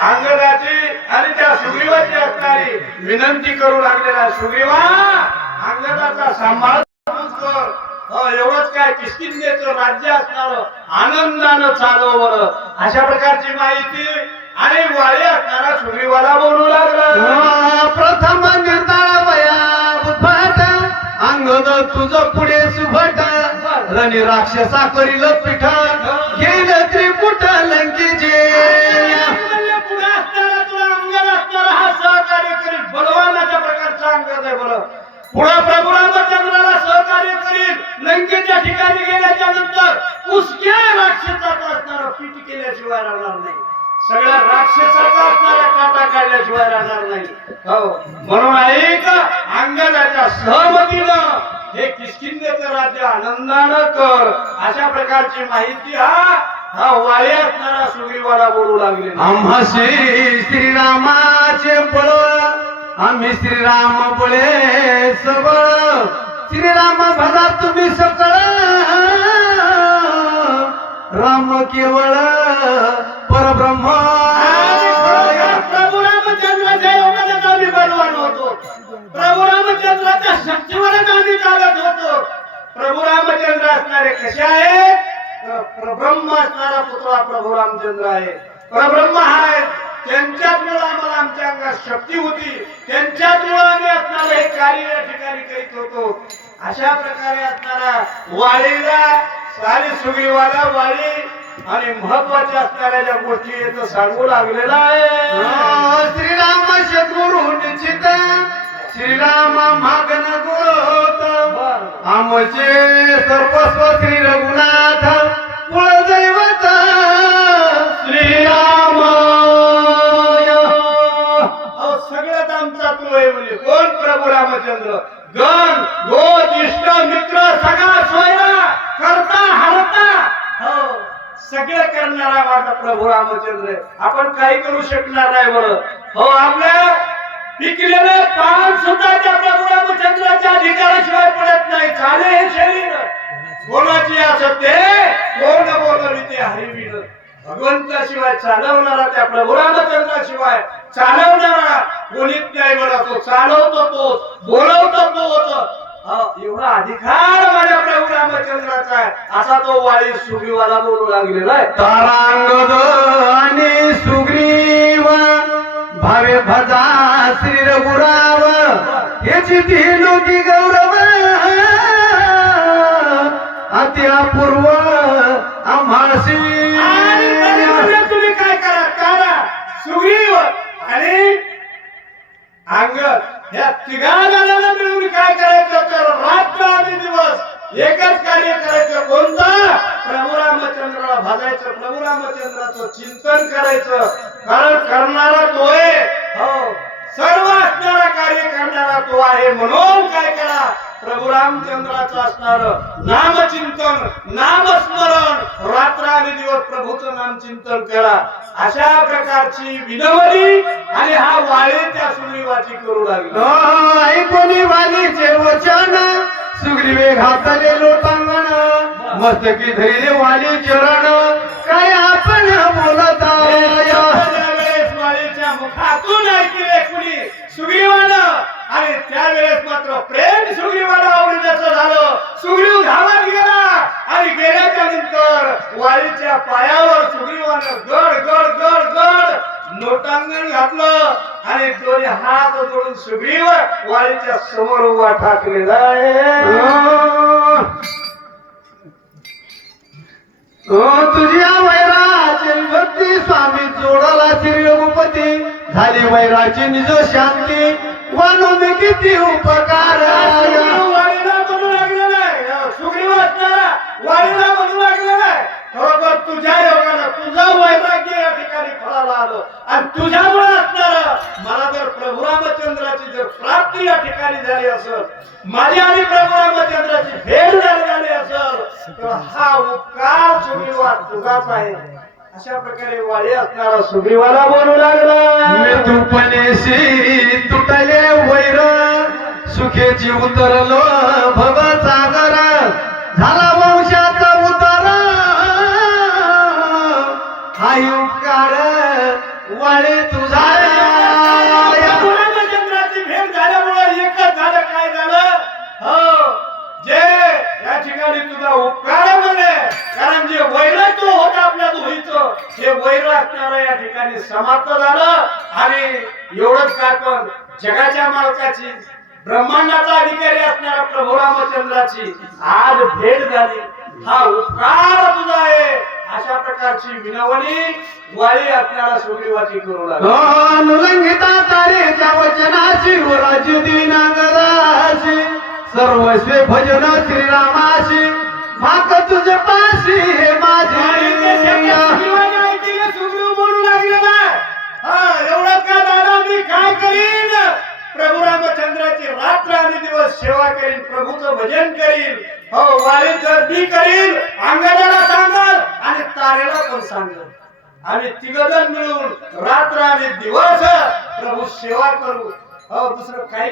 अंगदाची आणि त्या सुग्रीवाची असणारी विनंती करू लागलेला, सुग्रीवा अंगदाचा सांभाळ कर. एवढंच काय, किष्किंधेचं राज्य असणार आनंदानं चालव बरं, अशा प्रकारची माहिती आणि वाळे असणारा सुग्रीवाला बोलू लागला. प्रथम निर्ताळ वया उद्भट अंगद तुझ पुढे सुभट रणी राक्षसा करील पिठ गेल त्रिपुट लंकेचे. पुढे असणारा तुला अंगद असणारा हा सहकार्य करील, बलवानाच्या प्रकारचा अंगद आहे बरं. पुढे प्रभू रामचंद्राला सहकार्य करील, लंकेच्या ठिकाणी गेल्याच्या नंतर पुसक्या राक्षसाचा असणारा पीठ केल्याशिवाय राहणार नाही, सगळ्या राक्षसाचा असणारा काटा काढल्याशिवाय राहणार नाही. हो, म्हणून ऐक, अंगदाच्या सहमतीनं हे किष्किंधेचं राज्य आनंदानं कर, अशा प्रकारची माहिती हा वाळे असणारा सुग्रीवाला बोलू लागले. आम्हाशी श्रीरामाचे बळ आम्ही श्रीराम बळे सबळ श्रीराम भजा तुम्ही सकळ राम केवळ परब्रह्म. प्रभू रामचंद्राच्या योगानेच आम्ही बलवान होतो, प्रभू रामचंद्राच्या शक्तीवरच आम्ही चालत होतो. प्रभू रामचंद्र असणारे कसे आहेत? परब्रह्म असणारा पुत्र प्रभू रामचंद्र आहे, परब्रह्म आहे. त्यांच्याचमुळे आम्हाला आमच्या अंगात शक्ती होती, त्यांच्याचमुळे आम्ही असणारे हे कार्य या ठिकाणी करीत होतो. अशा प्रकारे असणारा वाळीला सारी सुग्रीवाला वाळी आणि महत्वाच्या असणाऱ्या ज्या गोष्टी येतं सांगू लागलेला आहे. श्रीराम शत्रू निश्चित श्रीराम मागन गोत आमचे सर्वस्व श्री रघुनाथ कुळदैवत श्रीराम. सगळ्यात आमचा तू आहे म्हणजे कोण? प्रभू रामचंद्र. गण गोत इष्ट मित्र सगळा सोयरा करता हरता, हो सगळं करणारा माझा प्रभू रामचंद्र आहे. आपण काही करू शकणार नाही बरं. हो, आपल्या पिकलेले पान सुद्धा त्या प्रभू रामचंद्राच्या अधिकाराशिवाय पडत नाही. चाले हे शरीर कोणाची असते, कोण बोलवी ते हरिविण. भगवंताशिवाय चालवणारा त्या प्रभू रामचंद्राशिवाय चालवणारा कोणीच नाही बरं. तो चालवतो तोच, बोलवतो तोच. एवढा अधिकार माझ्या प्रभू रामचंद्राचा आहे, असा तो वाळी सुग्रीवाला बोलू लागलेला आहे. तारांगद आणि सुग्रीव भावे भजा श्री रघुराव याची ती लोकी गौरव अति अपूर्व आम्हाशी. तुम्ही काय करा सुग्रीव आणि अंगद या तिघा जणांना मिळून काय करायचं तर रात्र आणि दिवस एकच कार्य करायचं. कोणतं? प्रभू रामचंद्राला भाजायचं, प्रभू रामचंद्राचं चिंतन करायचं. कारण करणारा तो आहे, हो सर्व असणारा कार्य करणारा तो आहे. म्हणून काय करा, प्रभू रामचंद्राचं असणार नामचिंतन नामस्मरण रात्र आणि दिवस प्रभूचं नाम चिंतन करा. अशा प्रकारची विनवणी आणि हा वाळे त्या सुग्रीवाची करू लागला. ऐकोनी वालीचे वचन सुग्रीवे घातले लोटांगण मस्तकी धैर्य वाली चरण काय आपण बोलत वाळीच्या मुखातून ऐकले कुणी सुग्रीवानं आणि त्यावेळेस मात्र प्रेम सुग्रीवाला आवडीचं झालं. सुग्रीव धावत गेला आणि गेल्याच्या नंतर वाळीच्या पायावर सुग्रीवानं गड गड गड गड लोटांगण घातलं आणि दोन्ही हात जोडून सुग्रीव वाळीच्या समोर उभा ठाकलेला आहे. तुझ्या वैराची भक्ती स्वामी जोडला श्री रघुपती झाली वैराची निज शांती वानोमी किती उपकार. वाळीला म्हणू लागलेला आहे, सुग्रीव असणारा वाळीला म्हणू लागलेला आहे. खरोखर तुझ्या योगानं तुझं वैराग्य या ठिकाणी फळाला आलं आणि तुझ्यामुळे असणार मला जर प्रभू रामचंद्राची जर प्राप्ती या ठिकाणी झाली असेल, माझी आणि प्रभू रामचंद्राची भेट झाली असेल तर हा उपकार सुग्रीवा तुझाच आहे. अशा प्रकारे वाळी असणारा सुग्रीवाला बोलू लागला. मी तुपणेशी तुटले वैर सुखेची उतरलो भव सागर झाला वंशाचा उतार हा उपकार वाळे तुझा प्रभू रामचंद्राची भेट झाल्यामुळे एकच झालं, काय झालं? हो, जे या ठिकाणी तुझा उपकार म्हणे, कारण जे वैर तो होता आपल्या दोहीचं, हे वैर असणारं या ठिकाणी समाप्त झालं. आणि एवढंच काय, पण जगाच्या मालकाची, ब्रह्मांडाचा अधिकारी असणारा प्रभू रामचंद्राची आज भेट झाली. हा उपकार तुझा आहे. अशा प्रकारची विनवणी वाली आपल्याला सुग्रीवाची करू लागली. अनुलंघिता तारेच्या वचनाची वराची दिनागराची सर्वस्वे भजन श्रीरामाशी माक तुझे पाशी हे सुग्रीवाने ऐकले, सुग्रीव बोलू लागले ना, एवढंच का दादा, मी काय करीन? प्रभू रामचंद्राची रात्र आणि दिवस सेवा करीन, प्रभूचं भजन करीन. हो, वाली तर मी करीन, अंगदाला सांगल आणि तारेला पण सांगल. आम्ही तिघजण मिळून रात्र आणि दिवस प्रभू सेवा करू. हो, दुसरं काही